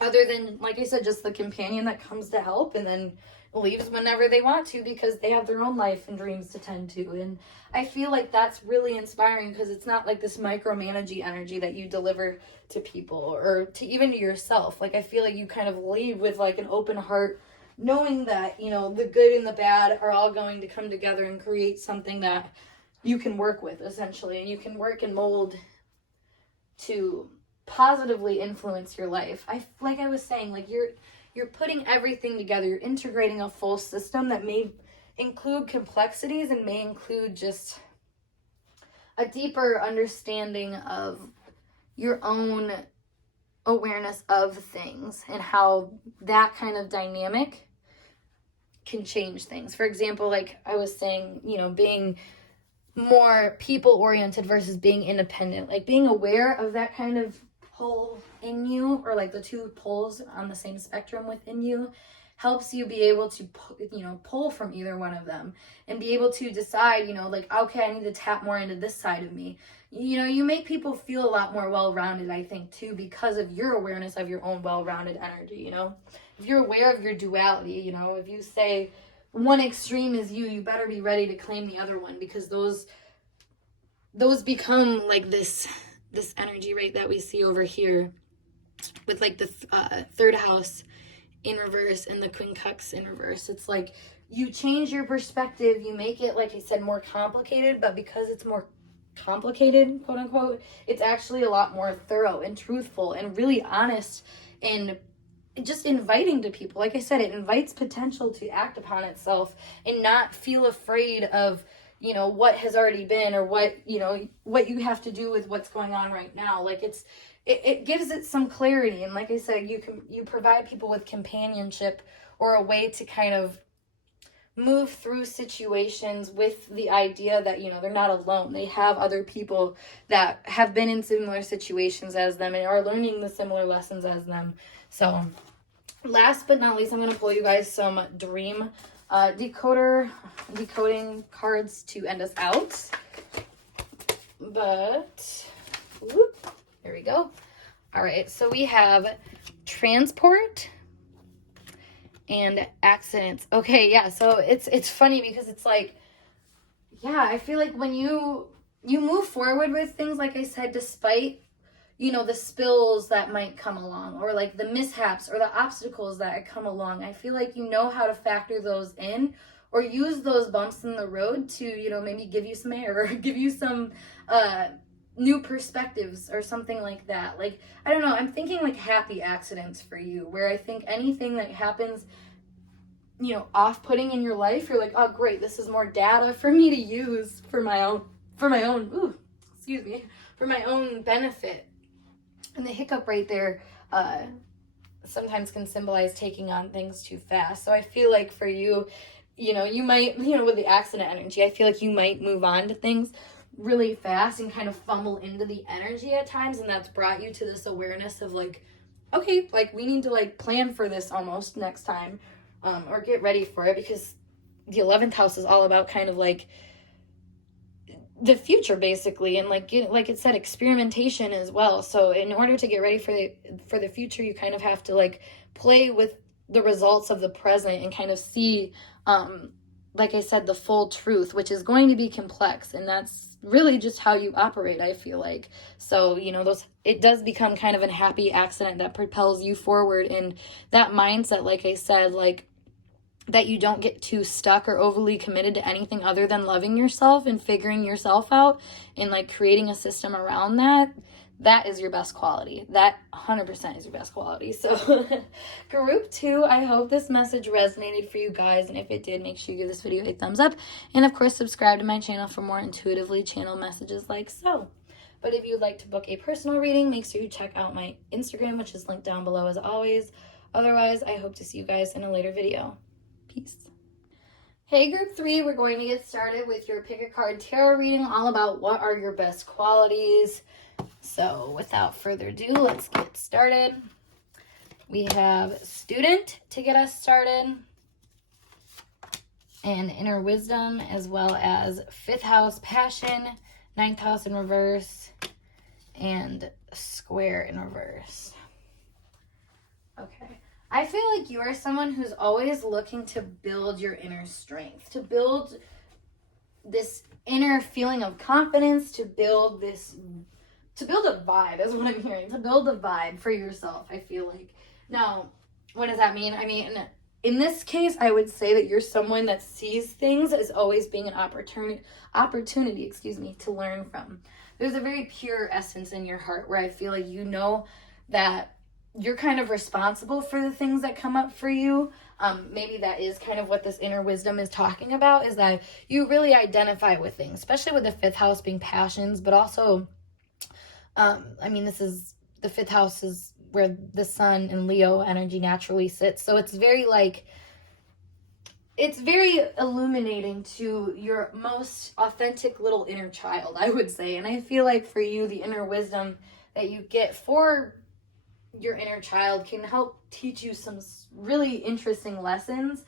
other than, like I said, just the companion that comes to help and then leaves whenever they want to, because they have their own life and dreams to tend to. And I feel like that's really inspiring, because it's not like this micromanaging energy that you deliver to people, or to even to yourself. Like, I feel like you kind of leave with like an open heart, knowing that, you know, the good and the bad are all going to come together and create something that you can work with, essentially, and you can work and mold to positively influence your life. Like I was saying, like, you're putting everything together. You're integrating a full system that may include complexities, and may include just a deeper understanding of your own awareness of things, and how that kind of dynamic can change things. For example, like I was saying, you know, being more people-oriented versus being independent, like being aware of that kind of pull in you, or like the two poles on the same spectrum within you, helps you be able to, you know, pull from either one of them, and be able to decide, you know, like, okay, I need to tap more into this side of me. You know, you make people feel a lot more well-rounded, I think, too, because of your awareness of your own well-rounded energy. You know, if you're aware of your duality, you know, if you say one extreme is you, you better be ready to claim the other one, because those become like this energy, right, that we see over here with like the third house in reverse and the quincunx in reverse. It's like you change your perspective, you make it, like I said, more complicated, but because it's more complicated, quote unquote, it's actually a lot more thorough and truthful and really honest, and just inviting to people. Like I said, it invites potential to act upon itself and not feel afraid of, you know, what has already been, or what, you know, what you have to do with what's going on right now. Like, it gives it some clarity. And like I said, you provide people with companionship, or a way to kind of move through situations with the idea that, you know, they're not alone. They have other people that have been in similar situations as them and are learning the similar lessons as them. So last but not least, I'm going to pull you guys some dream decoding cards to end us out. But whoop, there we go. All right, so we have transport and accidents. Okay, yeah, so it's funny, because it's like, yeah, I feel like when you move forward with things, like I said, despite, you know, the spills that might come along, or like the mishaps or the obstacles that come along, I feel like you know how to factor those in, or use those bumps in the road to, you know, maybe give you some air or give you some new perspectives or something like that. Like, I don't know, I'm thinking like happy accidents for you, where I think anything that happens, you know, off-putting in your life, you're like, oh great, this is more data for me to use for my own for my own benefit. And the hiccup right there sometimes can symbolize taking on things too fast. So I feel like for you, you know, you might, you know, with the accident energy, I feel like you might move on to things really fast and kind of fumble into the energy at times, and that's brought you to this awareness of like, okay, like we need to like plan for this almost next time, or get ready for it, because the 11th house is all about kind of like the future basically, and like it said, experimentation as well. So in order to get ready for the future, you kind of have to like play with the results of the present and kind of see, like I said, the full truth, which is going to be complex, and that's really just how you operate, I feel like. So, you know, it does become kind of a happy accident that propels you forward, and that mindset, like I said, like that you don't get too stuck or overly committed to anything other than loving yourself and figuring yourself out and like creating a system around that. That is your best quality. That 100% is your best quality. So group 2, I hope this message resonated for you guys. And if it did, make sure you give this video a thumbs up. And of course, subscribe to my channel for more intuitively channeled messages like so. But if you'd like to book a personal reading, make sure you check out my Instagram, which is linked down below as always. Otherwise, I hope to see you guys in a later video. Peace. Hey group 3, we're going to get started with your pick a card tarot reading, all about what are your best qualities. So without further ado, let's get started. We have Student to get us started, and Inner Wisdom, as well as 5th house Passion, 9th house in reverse, and Square in reverse. Okay. I feel like you are someone who's always looking to build your inner strength, to build this inner feeling of confidence, to build a vibe, is what I'm hearing, to build a vibe for yourself, I feel like. Now, what does that mean? I mean, in this case, I would say that you're someone that sees things as always being an opportunity, to learn from. There's a very pure essence in your heart where I feel like you know that you're kind of responsible for the things that come up for you. Maybe that is kind of what this Inner Wisdom is talking about, is that you really identify with things, especially with the 5th house being passions, but also, I mean, this is, the 5th house is where the Sun and Leo energy naturally sits. So it's very like, it's very illuminating to your most authentic little inner child, I would say. And I feel like for you, the Inner Wisdom that you get for your inner child can help teach you some really interesting lessons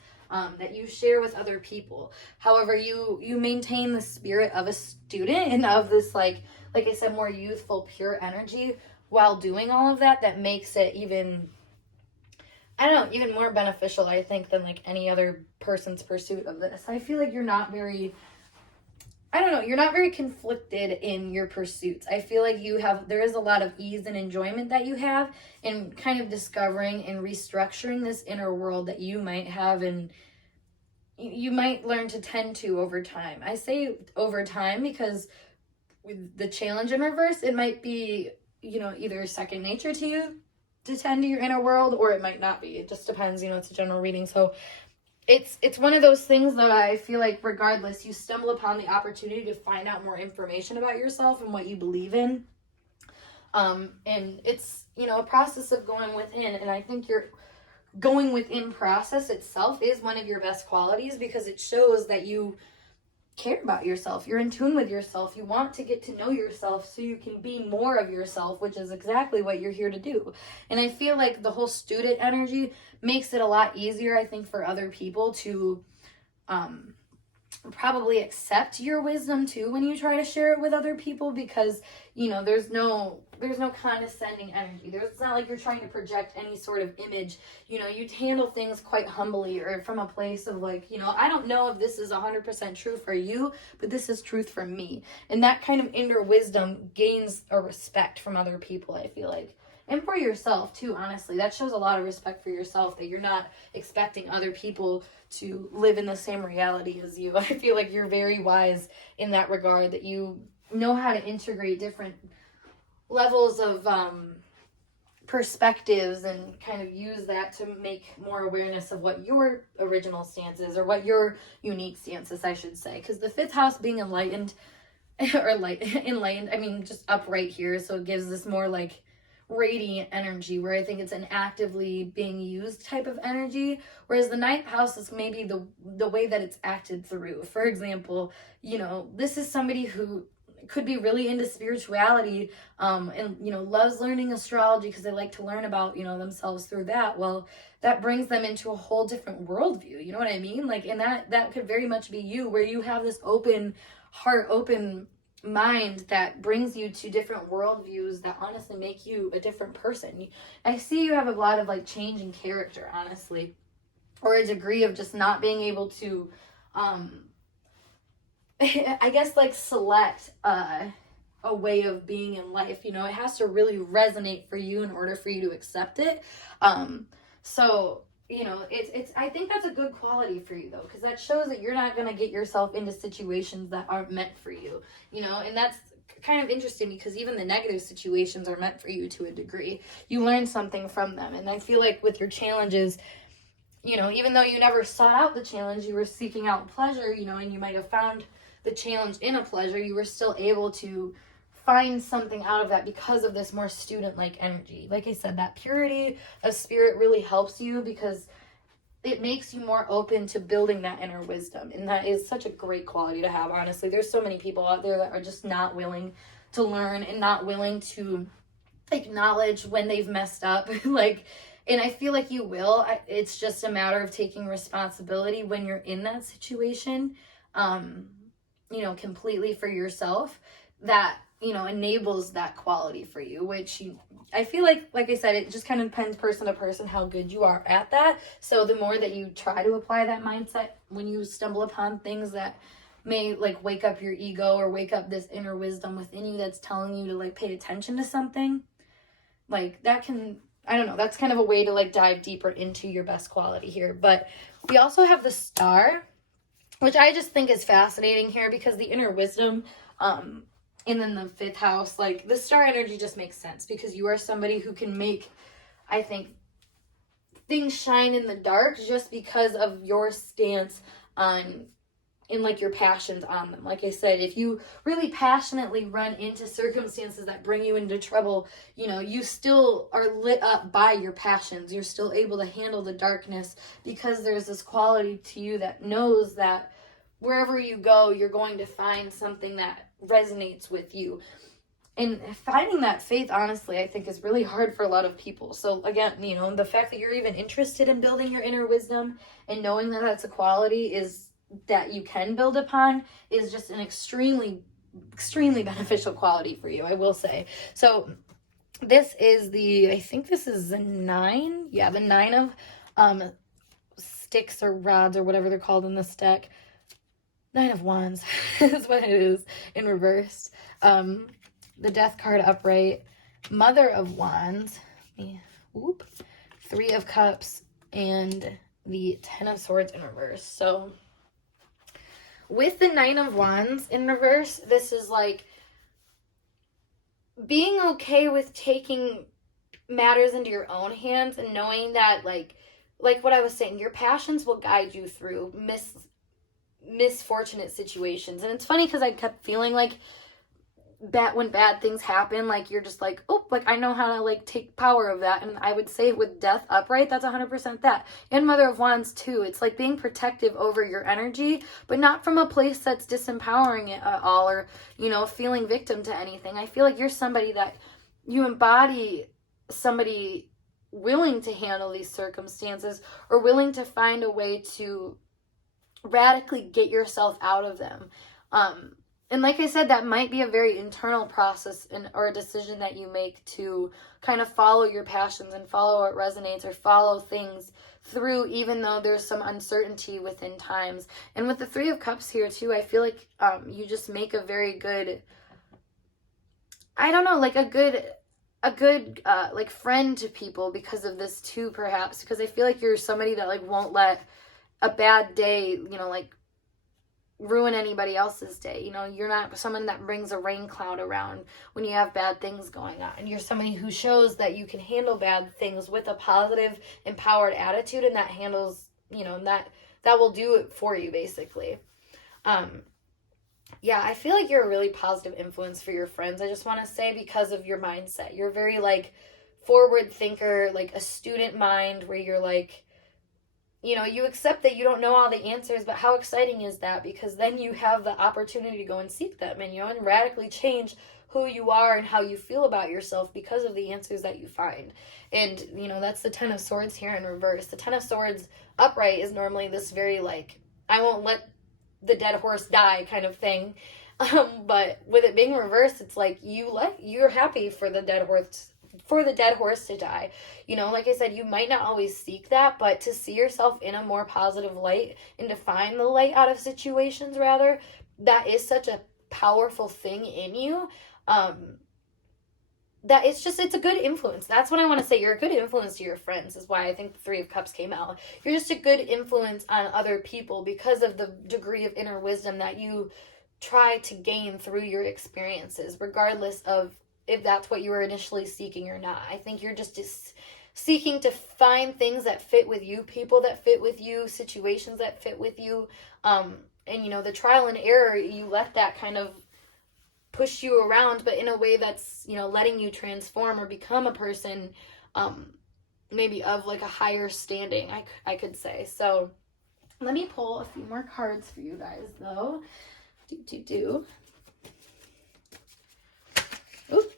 that you share with other people. However, you maintain the spirit of a student and of this, like I said, more youthful, pure energy while doing all of that. That makes it even, I don't know, even more beneficial, I think, than like any other person's pursuit of this. I feel like you're not very, you're not very conflicted in your pursuits. I feel like there is a lot of ease and enjoyment that you have in kind of discovering and restructuring this inner world that you might have, and you might learn to tend to over time. I say over time because with the Challenge in reverse, it might be, you know, either second nature to you to tend to your inner world, or it might not be. It just depends, you know, it's a general reading. So it's one of those things that I feel like regardless, you stumble upon the opportunity to find out more information about yourself and what you believe in. And it's, you know, a process of going within. And I think your going within process itself is one of your best qualities, because it shows that you care about yourself. You're in tune with yourself. You want to get to know yourself so you can be more of yourself, which is exactly what you're here to do. And I feel like the whole student energy makes it a lot easier, I think, for other people to probably accept your wisdom too when you try to share it with other people, because, you know, there's no condescending energy. It's not like you're trying to project any sort of image. You know, you handle things quite humbly, or from a place of like, you know, I don't know if this is 100% true for you, but this is truth for me. And that kind of inner wisdom gains a respect from other people, I feel like. and for yourself too, honestly. That shows a lot of respect for yourself, that you're not expecting other people to live in the same reality as you. I feel like you're very wise in that regard, that you know how to integrate different levels of perspectives and kind of use that to make more awareness of what your original stance is, or what your unique stance is, I should say. Because the fifth house being enlightened, or enlightened, I mean, just upright here, so it gives this more like radiant energy, where I think it's an actively being used type of energy, whereas the ninth house is maybe the way that it's acted through. For example, you know, this is somebody who could be really into spirituality, and, you know, loves learning astrology because they like to learn about, you know, themselves through that. Well, that brings them into a whole different worldview, you know what I mean? Like, and that could very much be you, where you have this open heart, open mind that brings you to different worldviews that honestly make you a different person. I see you have a lot of like change in character, honestly, or a degree of just not being able to I guess like select a way of being in life. You know, it has to really resonate for you in order for you to accept it. So, you know, it's I think that's a good quality for you, though, because that shows that you're not going to get yourself into situations that aren't meant for you, you know. And that's kind of interesting, because even the negative situations are meant for you to a degree. You learn something from them. And I feel like with your challenges, you know, even though you never sought out the challenge, you were seeking out pleasure, you know, and you might have found the challenge in a pleasure, you were still able to find something out of that because of this more student-like energy. Like I said, that purity of spirit really helps you, because it makes you more open to building that inner wisdom. And that is such a great quality to have, honestly. There's so many people out there that are just not willing to learn and not willing to acknowledge when they've messed up. Like, and I feel like you will. It's just a matter of taking responsibility when you're in that situation, you know, completely for yourself, that, you know, enables that quality for you, which I feel like I said, it just kind of depends person to person how good you are at that. So the more that you try to apply that mindset when you stumble upon things that may like wake up your ego, or wake up this inner wisdom within you that's telling you to like pay attention to something, like that can, I don't know, that's kind of a way to like dive deeper into your best quality here. But we also have the star, which I just think is fascinating here, because the inner wisdom, and then the fifth house, like the star energy just makes sense, because you are somebody who can make, I think, things shine in the dark just because of your stance on, in like your passions on them. Like I said, if you really passionately run into circumstances that bring you into trouble, you know, you still are lit up by your passions. You're still able to handle the darkness, because there's this quality to you that knows that wherever you go, you're going to find something that resonates with you. And finding that faith, honestly, I think is really hard for a lot of people. So again, you know, the fact that you're even interested in building your inner wisdom and knowing that that's a quality is that you can build upon is just an extremely beneficial quality for you, I will say. So this is I think this is the 9. Yeah, the 9 of sticks or rods or whatever they're called in this deck. 9 of Wands is what it is in reverse. The Death card upright, Mother of Wands, 3 of Cups, and the 10 of Swords in reverse. So with the 9 of Wands in reverse, this is like being okay with taking matters into your own hands, and knowing that like what I was saying, your passions will guide you through misfortunate situations. And it's funny, because I kept feeling like when bad things happen, like you're just like, oh, like I know how to like take power of that. And I would say with Death upright, that's 100% that. And Mother of Wands too, it's like being protective over your energy, but not from a place that's disempowering it at all, or, you know, feeling victim to anything. I feel like you're somebody that you embody, somebody willing to handle these circumstances, or willing to find a way to radically get yourself out of them. And like I said, that might be a very internal process or a decision that you make to kind of follow your passions and follow what resonates, or follow things through, even though there's some uncertainty within times. And with the 3 of Cups here too, I feel like you just make a very good, I don't know, like a good a good like friend to people because of this too, perhaps, because I feel like you're somebody that like won't let a bad day, you know, like ruin anybody else's day. You know, you're not someone that brings a rain cloud around when you have bad things going on. You're somebody who shows that you can handle bad things with a positive, empowered attitude, and that handles, you know, that will do it for you, basically. Yeah, I feel like you're a really positive influence for your friends. I just want to say, because of your mindset. You're very like forward thinker, like a student mind, where you're like, you know, you accept that you don't know all the answers, but how exciting is that? Because then you have the opportunity to go and seek them, and, you know, and radically change who you are and how you feel about yourself because of the answers that you find. And, you know, that's the Ten of Swords here in reverse. The Ten of Swords upright is normally this very like, I won't let the dead horse die kind of thing. But with it being reversed, it's like you're happy for the dead horse to die. You know, like I said, you might not always seek that, but to see yourself in a more positive light and to find the light out of situations, rather, that is such a powerful thing in you. That it's a good influence. That's what I want to say. You're a good influence to your friends, is why I think the Three of Cups came out. You're just a good influence on other people because of the degree of inner wisdom that you try to gain through your experiences, regardless of if that's what you were initially seeking or not. I think you're just seeking to find things that fit with you, people that fit with you, situations that fit with you. And, you know, the trial and error, you let that kind of push you around, but in a way that's, you know, letting you transform or become a person, maybe of like a higher standing, I could say. So let me pull a few more cards for you guys, though. Oop.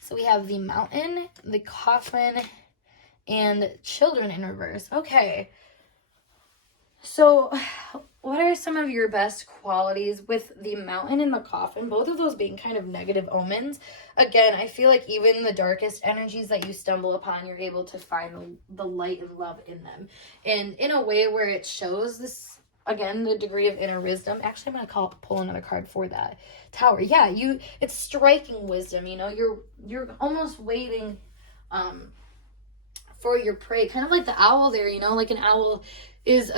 So we have the Mountain, the Coffin, and Children in reverse. Okay. So what are some of your best qualities with the Mountain and the Coffin? Both of those being kind of negative omens. Again, I feel like even the darkest energies that you stumble upon, you're able to find the light and love in them. And in a way where it shows this, again, the degree of inner wisdom. Actually, I'm going to pull another card for that. Tower. Yeah, it's striking wisdom, you know. You're almost waiting for your prey. Kind of like the owl there, you know, like an owl is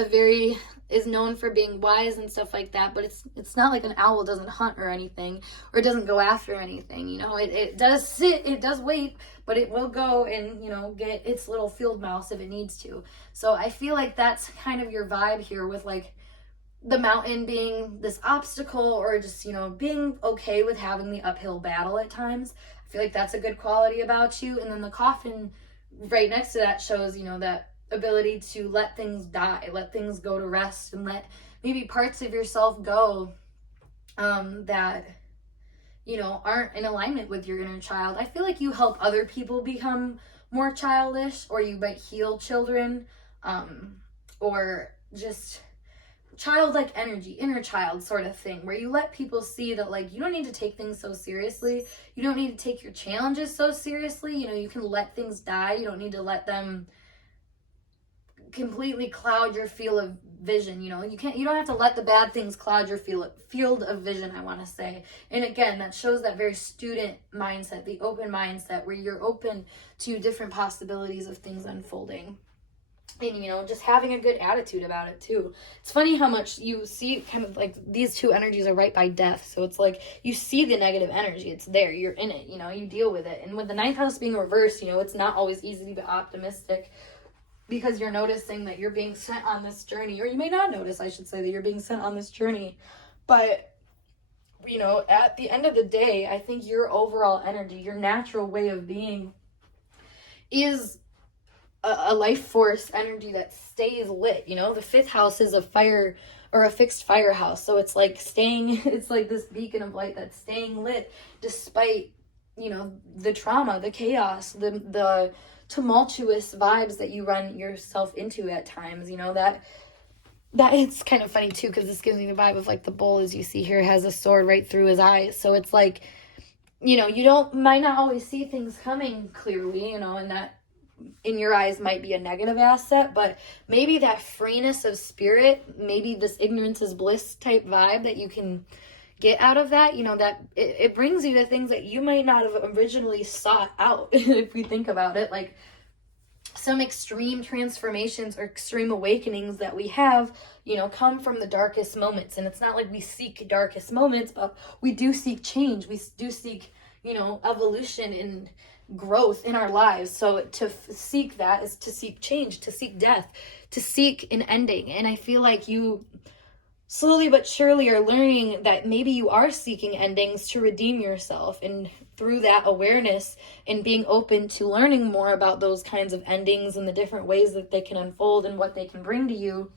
known for being wise and stuff like that, but it's not like an owl doesn't hunt or anything, or it doesn't go after anything, you know. It does sit, it does wait, but it will go and, you know, get its little field mouse if it needs to. So I feel like that's kind of your vibe here, with like the Mountain being this obstacle, or just, you know, being okay with having the uphill battle at times. I feel like that's a good quality about you. And then the Coffin right next to that shows, you know, that ability to let things die, let things go to rest, and let maybe parts of yourself go that, you know, aren't in alignment with your inner child. I feel like you help other people become more childish, or you might heal children, or just childlike energy, inner child sort of thing, where you let people see that, like, you don't need to take things so seriously. You don't need to take your challenges so seriously. You know, you can let things die. You don't need to let them completely cloud your field of vision. You know, you don't have to let the bad things cloud your field of vision, I want to say. And again, that shows that very student mindset, the open mindset, where you're open to different possibilities of things unfolding. And, you know, just having a good attitude about it too. It's funny how much you see, kind of like these two energies are right by death. So it's like you see the negative energy. It's there. You're in it. You know, you deal with it. And with the ninth house being reversed, you know, it's not always easy to be optimistic, because you're noticing that you're being sent on this journey. Or you may not notice, I should say, that you're being sent on this journey. But, you know, at the end of the day, I think your overall energy, your natural way of being, is a life force energy that stays lit. You know, the fifth house is a fire, or a fixed fire house. So it's like it's like this beacon of light that's staying lit despite, you know, the trauma, the chaos, the tumultuous vibes that you run yourself into at times. You know, that it's kind of funny too, because this gives me the vibe of like the bull, as you see here, has a sword right through his eyes. So it's like, you know, you might not always see things coming clearly, you know, and that in your eyes might be a negative asset, but maybe that freeness of spirit, maybe this ignorance is bliss type vibe that you can get out of that, that it brings you to things that you might not have originally sought out. If we think about it, like some extreme transformations or extreme awakenings that we have, come from the darkest moments. And it's not like we seek darkest moments, but we do seek change. We do seek, evolution and growth in our lives. So to seek that is to seek change, to seek death, to seek an ending. And I feel like you slowly but surely are learning that maybe you are seeking endings to redeem yourself. And through that awareness and being open to learning more about those kinds of endings and the different ways that they can unfold and what they can bring to you,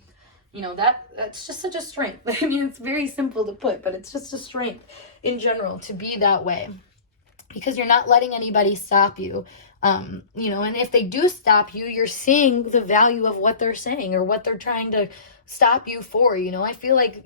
that's just such a strength. I mean, it's very simple to put, but it's just a strength in general to be that way, because you're not letting anybody stop you. And if they do stop you, you're seeing the value of what they're saying or what they're trying to stop you for. I feel like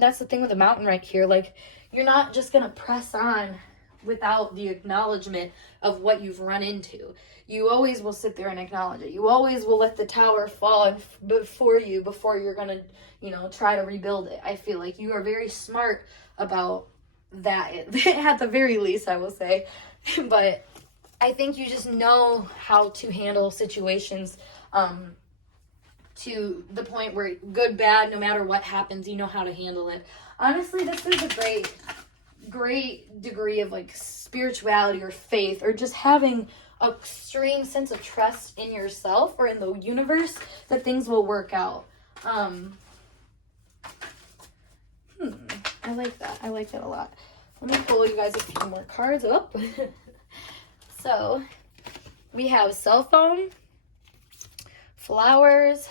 that's the thing with the mountain right here. Like, you're not just going to press on without the acknowledgement of what you've run into. You always will sit there and acknowledge it. You always will let the tower fall before you're going to, try to rebuild it. I feel like you are very smart about that, at the very least, I will say. But I think you just know how to handle situations to the point where good, bad, no matter what happens, you know how to handle it. Honestly, this is a great degree of like spirituality or faith, or just having a extreme sense of trust in yourself or in the universe that things will work out. I like that. I like that a lot. Let me pull you guys a few more cards up. So we have cell phone, flowers,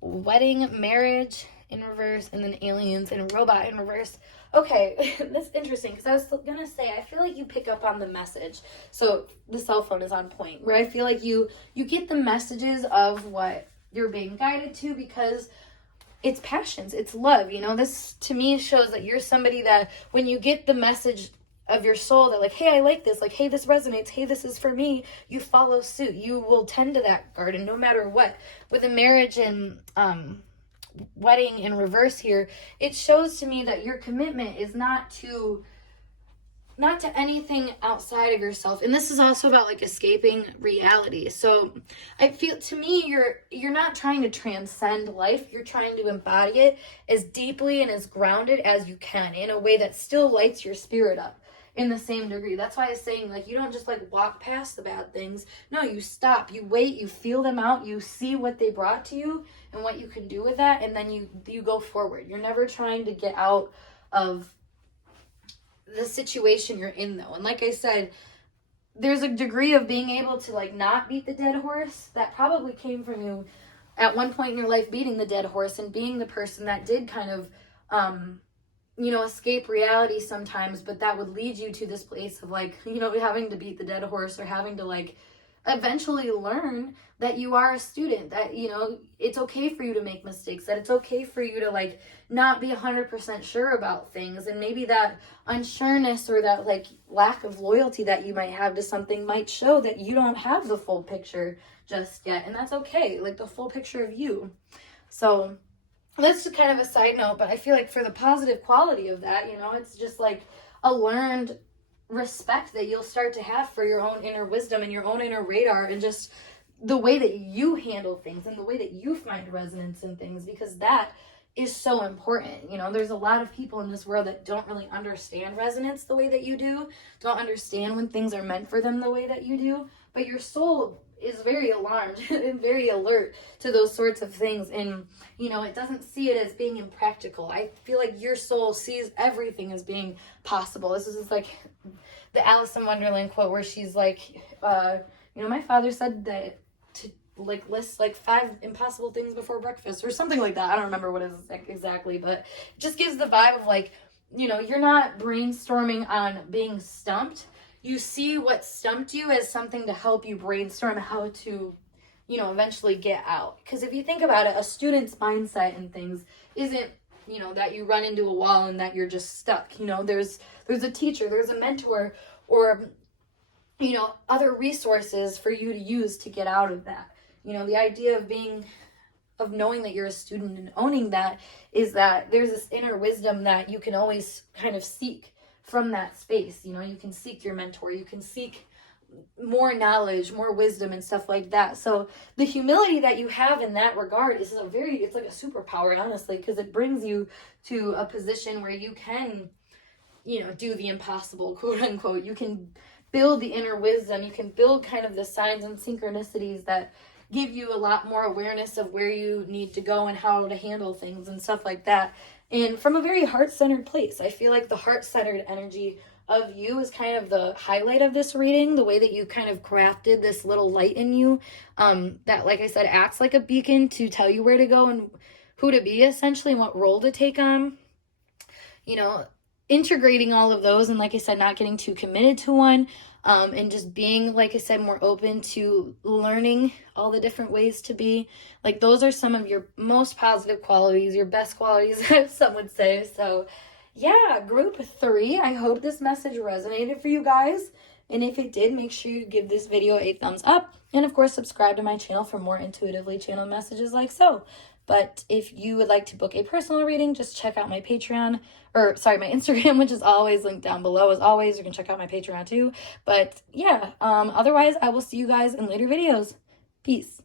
wedding, marriage in reverse, and then aliens and robot in reverse. Okay, that's interesting, because I was gonna say, I feel like you pick up on the message. So the cell phone is on point, where I feel like you get the messages of what you're being guided to, because it's passions, it's love. This to me shows that you're somebody that when you get the message of your soul that like, hey, I like this, like, hey, this resonates, hey, this is for me, you follow suit. You will tend to that garden no matter what. With a marriage and wedding in reverse here, it shows to me that your commitment is not to anything outside of yourself. And this is also about like escaping reality. So I feel, to me, you're not trying to transcend life. You're trying to embody it as deeply and as grounded as you can, in a way that still lights your spirit up in the same degree. That's why I was saying, like, you don't just like walk past the bad things. No, you stop, you wait, you feel them out, you see what they brought to you and what you can do with that, and then you go forward. You're never trying to get out of the situation you're in, though. And like I said, there's a degree of being able to like not beat the dead horse that probably came from you at one point in your life, beating the dead horse and being the person that did kind of escape reality sometimes, but that would lead you to this place of like, having to beat the dead horse, or having to like eventually learn that you are a student, that, it's okay for you to make mistakes, that it's okay for you to like not be 100% sure about things. And maybe that unsureness or that like lack of loyalty that you might have to something might show that you don't have the full picture just yet. And that's okay, like the full picture of you. So that's just kind of a side note, but I feel like for the positive quality of that, it's just like a learned respect that you'll start to have for your own inner wisdom and your own inner radar, and just the way that you handle things and the way that you find resonance in things, because that is so important. There's a lot of people in this world that don't really understand resonance the way that you do, don't understand when things are meant for them the way that you do, but your soul is very alarmed and very alert to those sorts of things. And, it doesn't see it as being impractical. I feel like your soul sees everything as being possible. This is like the Alice in Wonderland quote where she's like, my father said that to like list like 5 impossible things before breakfast or something like that. I don't remember what it is exactly, but it just gives the vibe of like, you're not brainstorming on being stumped. You see what stumped you as something to help you brainstorm how to, eventually get out. Because if you think about it, a student's mindset and things isn't, that you run into a wall and that you're just stuck. There's a teacher, there's a mentor, or, other resources for you to use to get out of that. The idea of being of knowing that you're a student and owning that is that there's this inner wisdom that you can always kind of seek from that space. You know, you can seek your mentor, you can seek more knowledge, more wisdom and stuff like that. So the humility that you have in that regard is it's like a superpower, honestly, because it brings you to a position where you can, you know, do the impossible, quote unquote. You can build the inner wisdom. You can build kind of the signs and synchronicities that give you a lot more awareness of where you need to go and how to handle things and stuff like that. And from a very heart-centered place. I feel like the heart-centered energy of you is kind of the highlight of this reading, the way that you kind of crafted this little light in you that, like I said, acts like a beacon to tell you where to go and who to be, essentially, and what role to take on. You know, integrating all of those, and like I said, not getting too committed to one, and just being, like I said, more open to learning all the different ways to be. Like, those are some of your most positive qualities, your best qualities, some would say. So yeah, group 3, I hope this message resonated for you guys. And if it did, make sure you give this video a thumbs up. And of course, subscribe to my channel for more intuitively channeled messages like so. But if you would like to book a personal reading, just check out my Patreon, my Instagram, which is always linked down below. As always, you can check out my Patreon too. But yeah, otherwise, I will see you guys in later videos. Peace.